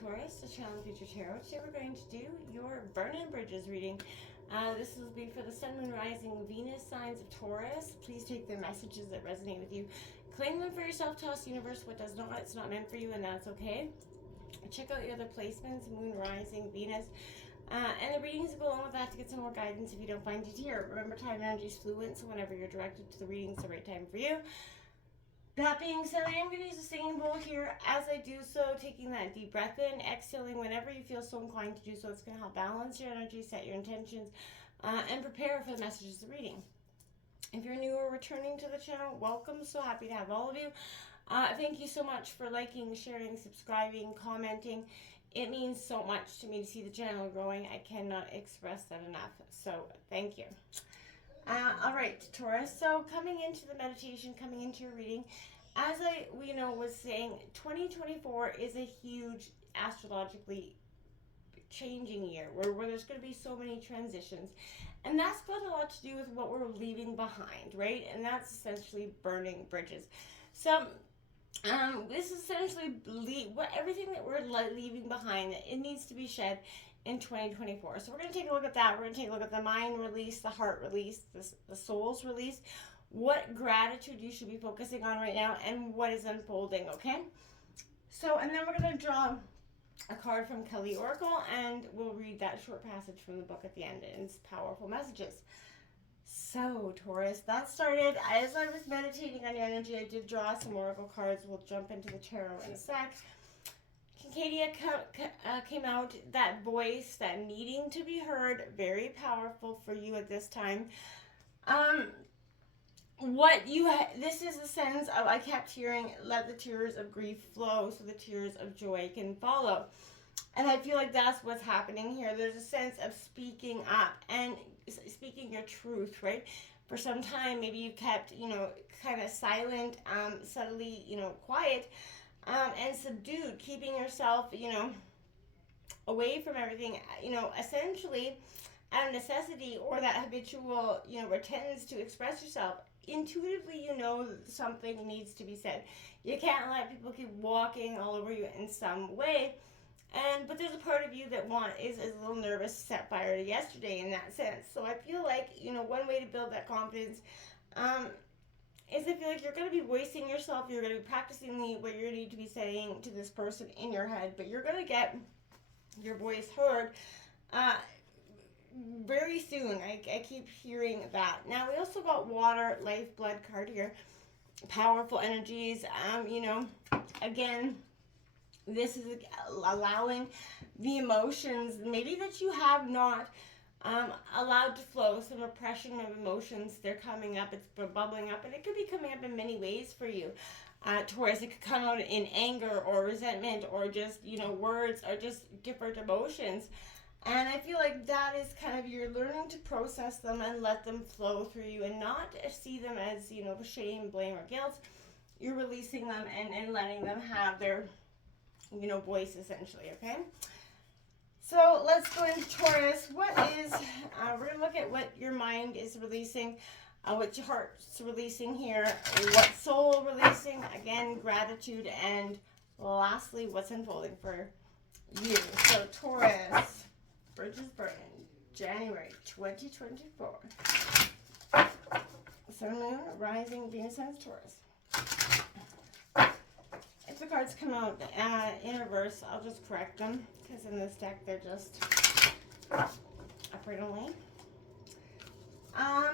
Taurus, the Channel Future Tarot. Today we're going to do your Burning Bridges reading. This will be for the Sun, Moon, Rising, Venus signs of Taurus. Please take the messages that resonate with you. Claim them for yourself. Toss the universe what does not. It's not meant for you, and that's okay. Check out your other placements, Moon, Rising, Venus. And the readings go along with that to get some more guidance if you don't find it here. Remember, time energy is fluent, so whenever you're directed to the reading, it's the right time for you. That being said, I am going to use a singing bowl here. As I do so, taking that deep breath in, exhaling whenever you feel so inclined to do so. It's going to help balance your energy, set your intentions, and prepare for the messages of the reading. If you're new or returning to the channel, welcome. So happy to have all of you. Thank you so much for liking, sharing, subscribing, commenting. It means so much to me to see the channel growing. I cannot express that enough. So thank you. All right, Taurus. So coming into the meditation, coming into your reading, as I was saying, 2024 is a huge astrologically changing year where there's going to be so many transitions, and that's got a lot to do with what we're leaving behind, right? And that's essentially burning bridges. So this is essentially everything that we're leaving behind. It needs to be shed in 2024. So we're going to take a look at that. We're going to take a look at the mind release, the heart release, the soul's release, what gratitude you should be focusing on right now, and what is unfolding, okay? So, and then we're going to draw a card from Kelly Oracle, and we'll read that short passage from the book at the end, and it's powerful messages. So, Taurus, that started as I was meditating on your energy. I did draw some oracle cards. We'll jump into the tarot in a sec. Kincadia came out, that voice, that needing to be heard, very powerful for you at this time. This is a sense of, I kept hearing, let the tears of grief flow so the tears of joy can follow. And I feel like that's what's happening here. There's a sense of speaking up and speaking your truth, right? For some time, maybe you kept, kind of silent, subtly, quiet, and subdued, keeping yourself, away from everything, essentially out of necessity, or that habitual, reticence to express yourself. Intuitively, something needs to be said. You can't let people keep walking all over you in some way. But there's a part of you that is a little nervous to set fire to yesterday in that sense. So I feel like, one way to build that confidence is I feel like you're going to be voicing yourself. You're going to be practicing what you need to be saying to this person in your head. But you're going to get your voice heard very soon. I keep hearing that. Now, we also got water, life, blood card here. Powerful energies. Again, this is allowing the emotions maybe that you have not allowed to flow. Some repression of emotions, they're coming up, it's bubbling up, and it could be coming up in many ways for you. Taurus, it could come out in anger or resentment or just, words or just different emotions. And I feel like that is kind of, you're learning to process them and let them flow through you and not see them as, shame, blame, or guilt. You're releasing them and letting them have their voice, essentially, okay? So let's go into Taurus. What is, we're going to look at what your mind is releasing, what your heart's releasing here, what soul releasing, again, gratitude, and lastly, what's unfolding for you. So Taurus, Bridges Burning, January 2024. Sun, Moon, Rising, Venus, and Taurus. If the cards come out in reverse, I'll just correct them, because in this deck they're just upright only. All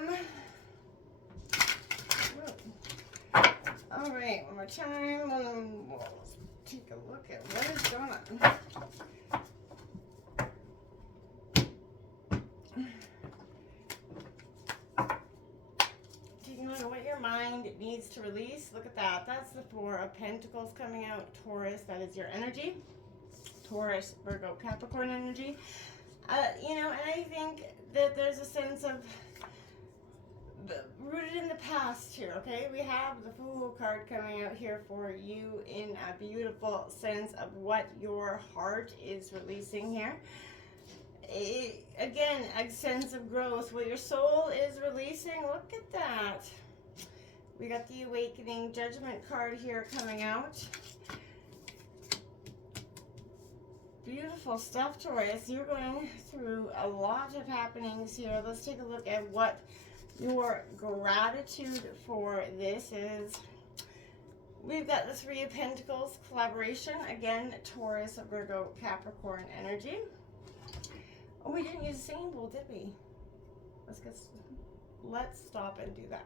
right, one more time. We'll take a look at what is going on. Taking a look at what your mind needs to release. Look at that. That's the Four of Pentacles coming out. Taurus, that is your energy. Taurus, Virgo, Capricorn energy. And I think that there's a sense of rooted in the past here, okay? We have the Fool card coming out here for you in a beautiful sense of what your heart is releasing here. Again, a sense of growth, what your soul is releasing. Look at that. We got the Awakening Judgment card here coming out. Beautiful stuff, Taurus. You're going through a lot of happenings here. Let's take a look at what your gratitude for this is. We've got the Three of Pentacles, collaboration. Again, Taurus, Virgo, Capricorn energy. Oh, we didn't use a singing bowl, did we? Let's stop and do that.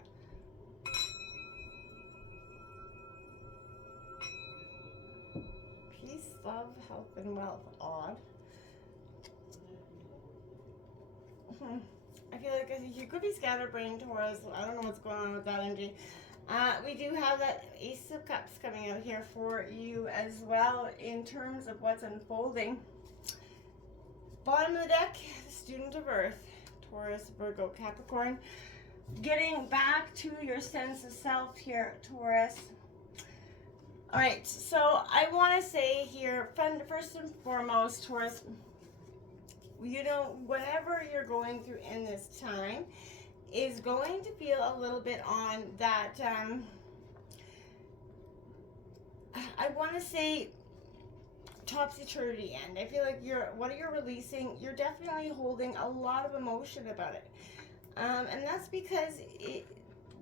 Peace, love, health, and wealth. Odd. I feel like you could be scatterbrained, Taurus. I don't know what's going on with that energy. We do have that Ace of Cups coming out here for you as well in terms of what's unfolding. Bottom of the deck, the Student of Earth, Taurus, Virgo, Capricorn. Getting back to your sense of self here, Taurus. All right, so I want to say here, first and foremost, Taurus, you know, whatever you're going through in this time is going to feel a little bit on that, I want to say topsy-turvy end. I feel like what you're releasing, you're definitely holding a lot of emotion about it. And that's because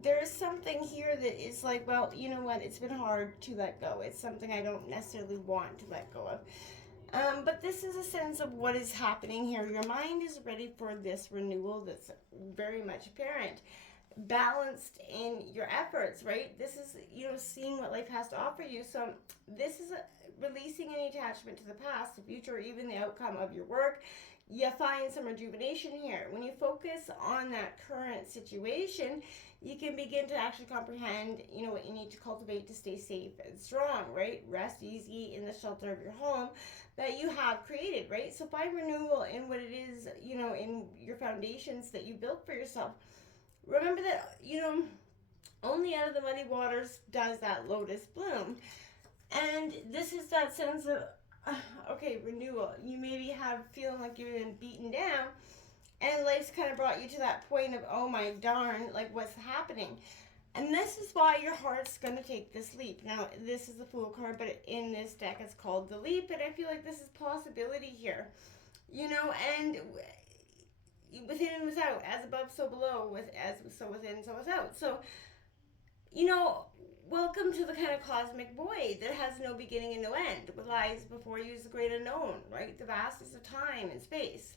there's something here that is like, well, you know what, it's been hard to let go. It's something I don't necessarily want to let go of. But this is a sense of what is happening here. Your mind is ready for this renewal that's very much apparent. Balanced in your efforts, right? This is, you know, seeing what life has to offer you. So this is releasing any attachment to the past, the future, or even the outcome of your work. You find some rejuvenation here. When you focus on that current situation, you can begin to actually comprehend, you know, what you need to cultivate to stay safe and strong, right? Rest easy in the shelter of your home that you have created, right? So find renewal in what it is, you know, in your foundations that you built for yourself. Remember that, you know, only out of the muddy waters does that lotus bloom. And this is that sense of, okay, renewal. You maybe have feeling like you've been beaten down, and life's kind of brought you to that point of, oh my darn, like what's happening? And this is why your heart's going to take this leap. Now, this is the Fool card, but in this deck it's called the Leap, and I feel like this is possibility here. You know, and within and without, as above, so below, as so within, so without. So, you know, welcome to the kind of cosmic void that has no beginning and no end. What lies before you is the great unknown, right? The vastness of time and space.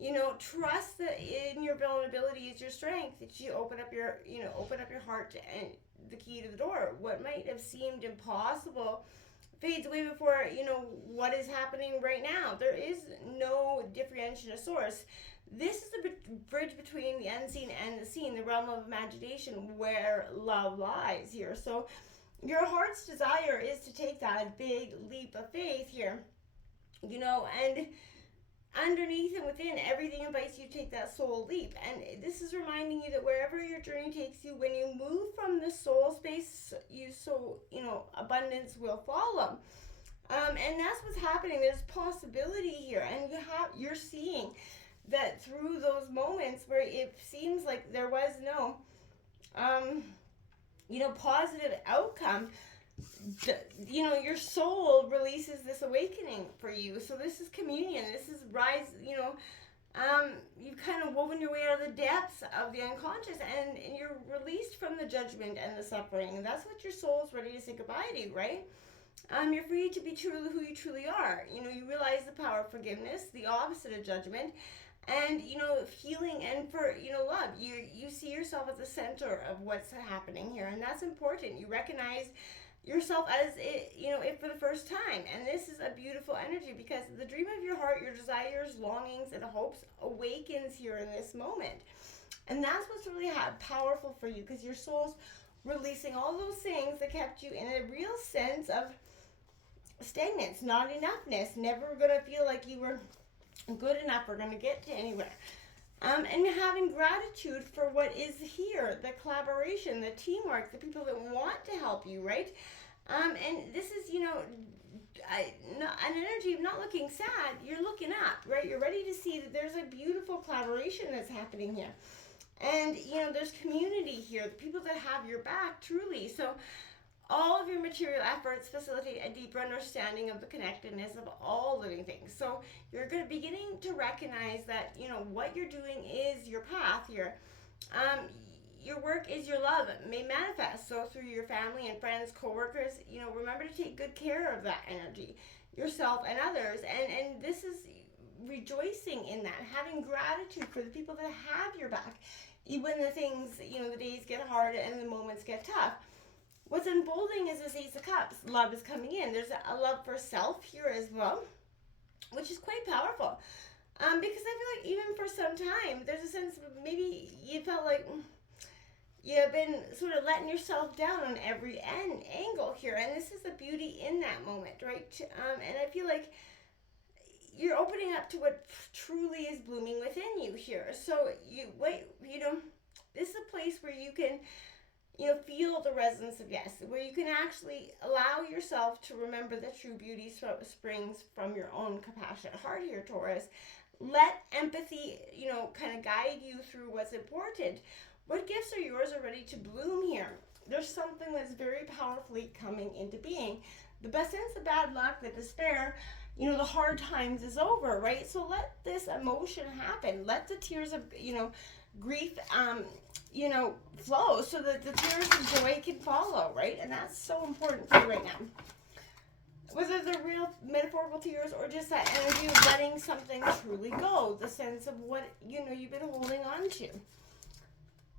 You know, trust that in your vulnerability is your strength. That you open up your heart and the key to the door. What might have seemed impossible fades away before, you know, what is happening right now. There is no differentiation of source. This is the bridge between the unseen and the seen, the realm of imagination where love lies here. So your heart's desire is to take that big leap of faith here, you know, and underneath and within, everything invites you to take that soul leap. And this is reminding you that wherever your journey takes you, when you move from the soul space, abundance will follow. And that's what's happening. There's possibility here, and you're seeing that through those moments where it seems like there was no, positive outcome, your soul releases this awakening for you. So this is communion. This is rise, you've kind of woven your way out of the depths of the unconscious, and you're released from the judgment and the suffering. And that's what your soul's ready to say goodbye to, right? You're free to be true who you truly are. You realize the power of forgiveness, the opposite of judgment, and, healing and for, love. You see yourself at the center of what's happening here, and that's important. You recognize yourself as it for the first time, and this is a beautiful energy because the dream of your heart, your desires, longings, and hopes awakens here in this moment. And that's what's really powerful for you, because your soul's releasing all those things that kept you in a real sense of stagnance, not enoughness, never gonna feel like you were good enough or gonna get to anywhere. And having gratitude for what is here, the collaboration, the teamwork, the people that want to help you, right? And this is, an energy of not looking sad, you're looking up, right? You're ready to see that there's a beautiful collaboration that's happening here. And, there's community here, the people that have your back, truly. So All of your material efforts facilitate a deeper understanding of the connectedness of all living things. So you're going to beginning to recognize that, you know, what you're doing is your path. Your work is your love. It may manifest. So through your family and friends, coworkers, you know, remember to take good care of that energy, yourself and others. And this is rejoicing in that, having gratitude for the people that have your back, even when the things, you know, the days get hard and the moments get tough. What's unfolding is this Ace of Cups. Love is coming in. There's a love for self here as well, which is quite powerful. Because I feel like even for some time, there's a sense of maybe you felt like you've been sort of letting yourself down on every angle here. And this is the beauty in that moment, right? And I feel like you're opening up to what truly is blooming within you here. So this is a place where you can, you know, feel the resonance of yes, where you can actually allow yourself to remember the true beauty springs from your own compassionate heart here, Taurus. Let empathy, you know, kind of guide you through what's important. What gifts are yours are ready to bloom here? There's something that's very powerfully coming into being. The best sense of bad luck, the despair, you know, the hard times is over, right? So let this emotion happen. Let the tears of, you know, grief, you know, flow so that the tears of joy can follow, right? And that's so important for you right now. Whether they're real metaphorical tears or just that energy of letting something truly go, the sense of what, you know, you've been holding on to.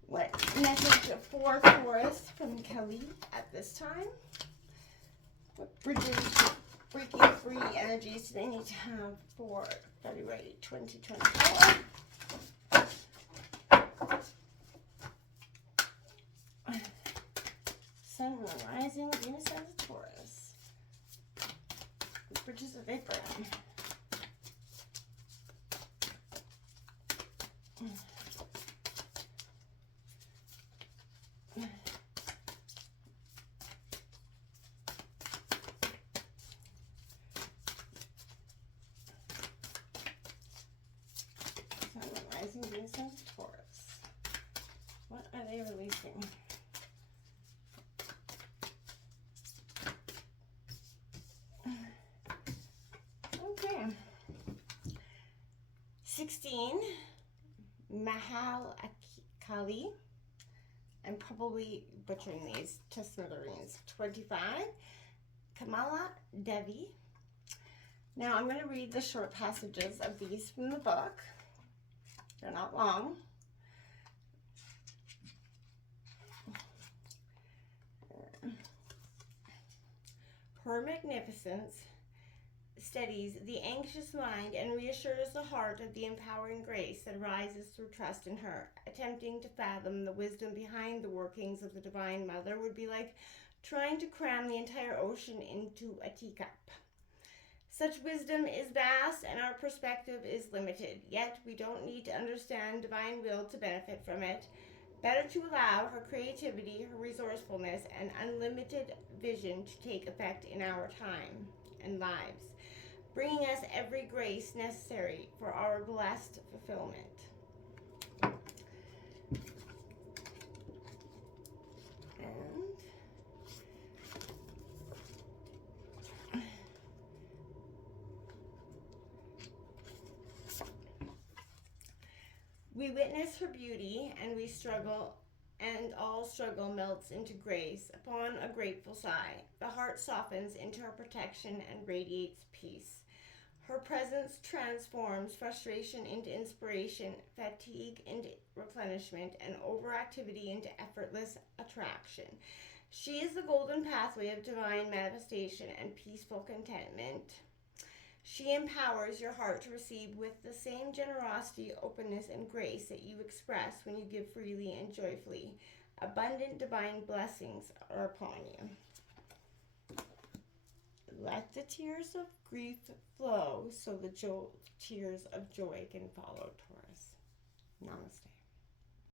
What message for Taurus from Kelly at this time? What bridges, breaking free energies do they need to have for February 2024? Sun, Moon, Rising, Venus, and Taurus. The bridges of Abraham. Rising, Venus, and Taurus. What are they releasing? Okay. 16, Mahal Akali. I'm probably butchering these to smithereens. 25, Kamala Devi. Now I'm going to read the short passages of these from the book. They're not long. Her magnificence steadies the anxious mind and reassures the heart of the empowering grace that rises through trust in her. Attempting to fathom the wisdom behind the workings of the Divine Mother would be like trying to cram the entire ocean into a teacup. Such wisdom is vast and our perspective is limited, yet we don't need to understand divine will to benefit from it. Better to allow her creativity, her resourcefulness, and unlimited vision to take effect in our time and lives, bringing us every grace necessary for our blessed fulfillment. We witness her beauty, and we struggle, and all struggle melts into grace. Upon a grateful sigh, the heart softens into her protection and radiates peace. Her presence transforms frustration into inspiration, fatigue into replenishment, and overactivity into effortless attraction. She is the golden pathway of divine manifestation and peaceful contentment. She empowers your heart to receive with the same generosity, openness, and grace that you express when you give freely and joyfully. Abundant divine blessings are upon you. Let the tears of grief flow so the tears of joy can follow, Taurus. Namaste.